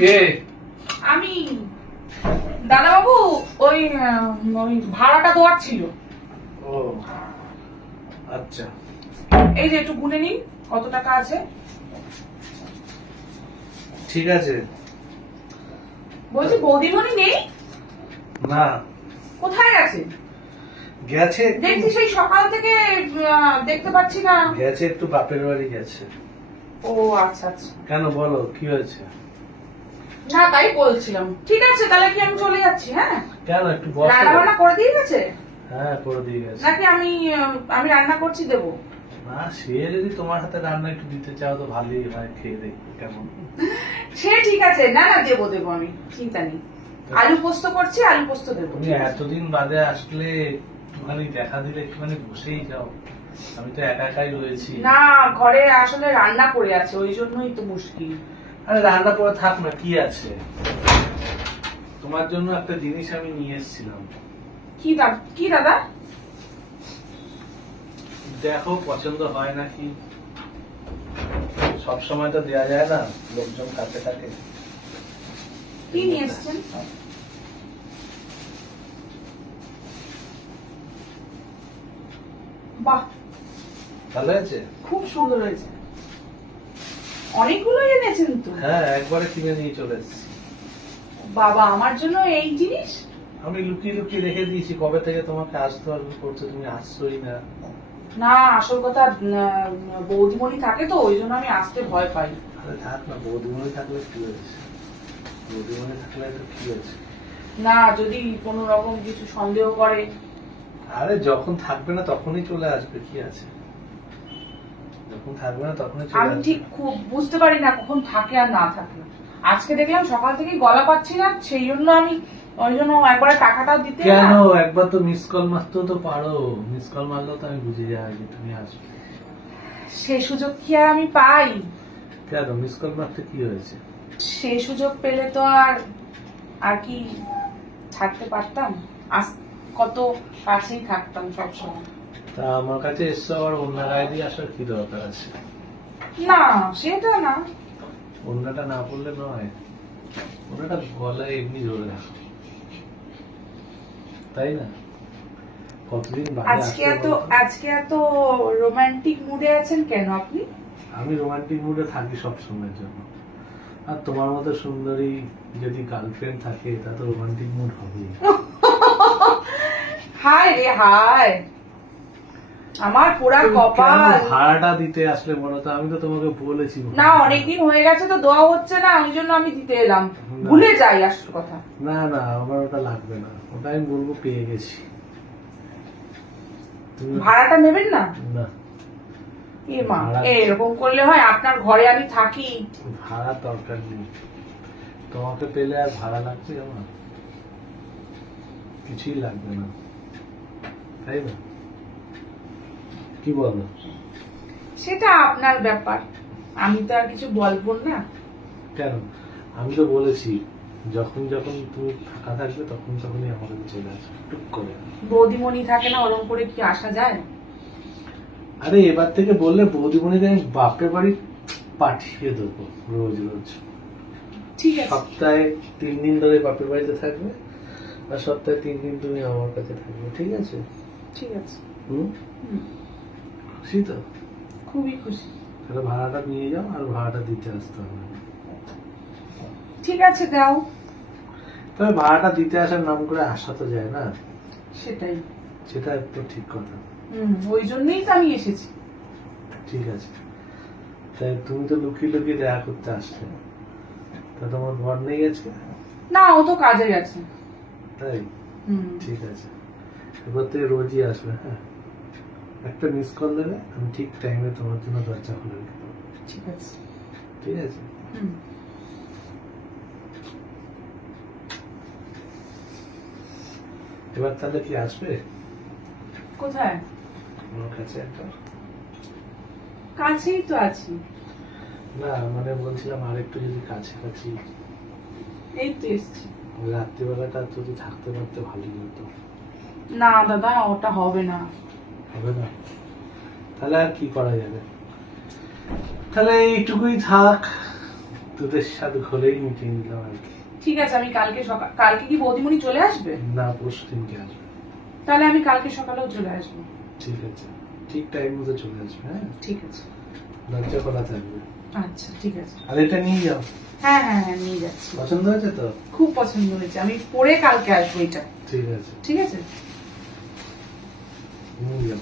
কে? আমি দাদা বাবু, ওই ওই ভাড়াটা দেওয়ার ছিল। ও আচ্ছা, এই যে একটু গুনে নিন কত টাকা আছে। ঠিক আছে। বলছি বৌদিমণি নেই? না, কোথায় আছে? গেছে দেখছি সেই সকাল থেকে দেখতে পাচ্ছি না। গেছে একটু বাপের বাড়ি গেছে। ও আচ্ছা আচ্ছা, কেন বলো, কি হয়েছে? না তাই বলছিলাম। ঠিক আছে, তাহলে কি আমি চলে যাচ্ছি? হ্যাঁ, কেন, একটু বসো। রান্না বান্না করে দিয়ে গেছে হ্যাঁ, করে দিয়ে গেছে। নাকি আমি রান্না করছি দেবো? না, সে যদি তোমার হাতে রান্না একটু দিতে চাও তো ভালোই হয়, খেয়ে দেখি কেমন। সে ঠিক আছে, না না দেবো দেবো, আমি চিন্তা নেই। আলু পোস্ত করছি, আলু পোস্ত দেবো। তুমি এতদিন বাদে আসলে একটুখানি দেখা দিলে একটুখানি বসেই যাও। আমি তো একা একাই রয়েছি। না, ঘরে আসলে রান্না করে আছে, ওই জন্যই তো মুশকিল। আরে রান্না করে থাক না, কি আছে। তোমার জন্য একটা জিনিস আমি নিয়ে এসেছিলাম। কি দাদা? দেখো পছন্দ হয় নাকি। সব সময় তো দেয়া যায় না, লোকজন কাছে থাকে। কি নিয়ে এসছেন? বাহ, ভালো আছে? খুব সুন্দর হয়েছে। অনেকগুলো এনেছেন তো। হ্যাঁ, একবারে কিনে নিয়ে চলে এসেছি। বাবা, আমার জন্য এই জিনিস? আমি লুকিয়ে লুকিয়ে রেখে দিয়েছি, কবে থেকে তোমাকে আসতে হবে করতে, তুমি আসছোই না। না, আসল কথা বৌদিমণি থাকে তো, ওই জন্য আমি আসতে ভয় পাই। আরে থাক না, বৌদিমণি থাকলে কি হয়েছে, বৌদিমণি থাকলে তো কি হয়েছে। না, যদি কোনো রকম কিছু সন্দেহ করে। আরে যখন থাকবে না তখনই চলে আসবে, কি আছে। যখন থাকবে না তখনই চলে আমি আসবে। ঠিক খুব বুঝতে পারি না কখন থাকে আর না থাকে। আজকে দেখলাম সকাল থেকেই গলা পাচ্ছি না, সেই জন্য আমি ওই জন্য একবারে টাকাটাও দিতে কেন, না। একবার তো মিস কল মারতেও তো পারো। মিস কল মারলেও তো আমি বুঝে যাই যে তুমি আসবে। সেই সুযোগ কি আর আমি পাই? কেন, মিস কল মারতে কি হয়েছে? সেই সুযোগ পেলে তো আর কি ছাড়তে পারতাম? আজ কত কাছেই থাকতাম সবসময়। তা আমার কাছে এসছো, আবার অন্য গায়ে দিয়ে আসার কি দরকার আছে? না, সেটা না। অন্যটা না পড়লে নয়, অন্যটা গলায় এমনি ধরে রাখো, তাই না? কতদিন বাদে আজকে আসলে এত বলো তো? আজকে এত রোমান্টিক মুডে আছেন কেন আপনি? আমি রোমান্টিক মুডে থাকি সব সময়ের জন্য। আর তোমার মতো সুন্দরী যদি গার্লফ্রেন্ড থাকে তা তো রোমান্টিক মুড হবেই। হায় রে হায়, আমার পুরা তুমি কপাল। কেন ভাড়াটা দিতে আসলে বলো তো? আমি তো তোমাকে বলেছি। না, অনেকদিন হয়ে গেছে তো, দেওয়া হচ্ছে না, ওই জন্য আমি দিতে এলাম। না। ভুলে যাই আসল কথা। না না, আমার ওটা লাগবে না, ওটা আমি বলবো পেয়ে গেছি। তুমি ভাড়াটা নেবেন না? না, এ মা, ভাড়া- এরকম করলে হয়? আপনার ঘরে আমি থাকি। ভাড়া দরকার নেই। তোমাকে পেলে আর ভাড়া লাগবে আমার? কিছুই লাগবে না, তাই না? কি বলো? সেটা আপনার ব্যাপার, আমি তো আর কিছু বলবো না। কেন, আমি তো বলেছি যখন যখন তুমি ফাঁকা থাকবে তখন তখনই আমার কাছে চলে আসবে টুক করে। বৌদিমণি থাকে না, ওরকম করে কি আসা যায়? আরে এবার থেকে বললে বৌদিমণিকে আমি বাপের বাড়ি পাঠিয়ে দেবো রোজ রোজ। ঠিক আছে। সপ্তাহে 3 দিন ধরে বাপের বাড়িতে থাকবে, আর সপ্তাহে 3 দিন তুমি আমার কাছে থাকবে, ঠিক আছে? ঠিক আছে। হুম, হুম, খুশি তো? খুবই খুশি। তাহলে ভাড়াটা নিয়ে যাও, আর ভাড়াটা দিতে আসতে হবে। ঠিক আছে, দাও। তবে ভাড়াটা দিতে আসার নাম করে আসা তো যায় না, সেটাই। সেটা তো ঠিক কথা। ওই জন্যই তো আমি এসেছি। ঠিক আছে, তাই তুমি তো লুকিয়ে লুকিয়ে দেখা করতে আসলে, তা তোমার ঘর নেই আজকে? না, ও তো কাজে গেছে। তাই? হুম, ঠিক আছে, এবার থেকে রোজই আসবে। হ্যাঁ, একটা মিস কল দেবে, আমি ঠিক টাইমে তোমার জন্য দরজা খুলে রেখে দেবো। ঠিক আছে। ঠিক আছে? হুম। এবার তাহলে কি আসবে কোথায়? আমার কাছে একটা? কাছেই তো আছি। না মানে বলছিলাম আর একটু যদি কাছাকাছি, এই তো এসছি। রাত্রিবেলাটা যদি থাকতে পারতে ভালোই হতো। না দাদা, ওটা হবে না। হবে না? তাহলে আর কি করা যাবে? তাহলে এইটুকুই থাক, তোদের সাথে ঘরেই মিটিয়ে নিলাম আর কি। ঠিক আছে, আমি কালকে কি বৌদিমণি চলে আসবে? না, পরশু দিনকে আসবে। তাহলে আমি কালকে সকালেও চলে আসবো। ঠিক আছে, ঠিক টাইম মতো চলে আসবে। হ্যাঁ, ঠিক আছে। দরজা খোলা থাকবে। আচ্ছা ঠিক আছে। আর এটা নিয়ে যাও। হ্যাঁ হ্যাঁ হ্যাঁ, নিয়ে যাচ্ছি। পছন্দ হয়েছে তো? খুব পছন্দ হয়েছে, আমি পরে কালকে আসবো এটা। ঠিক আছে, ঠিক আছে। নিয়ে যাও।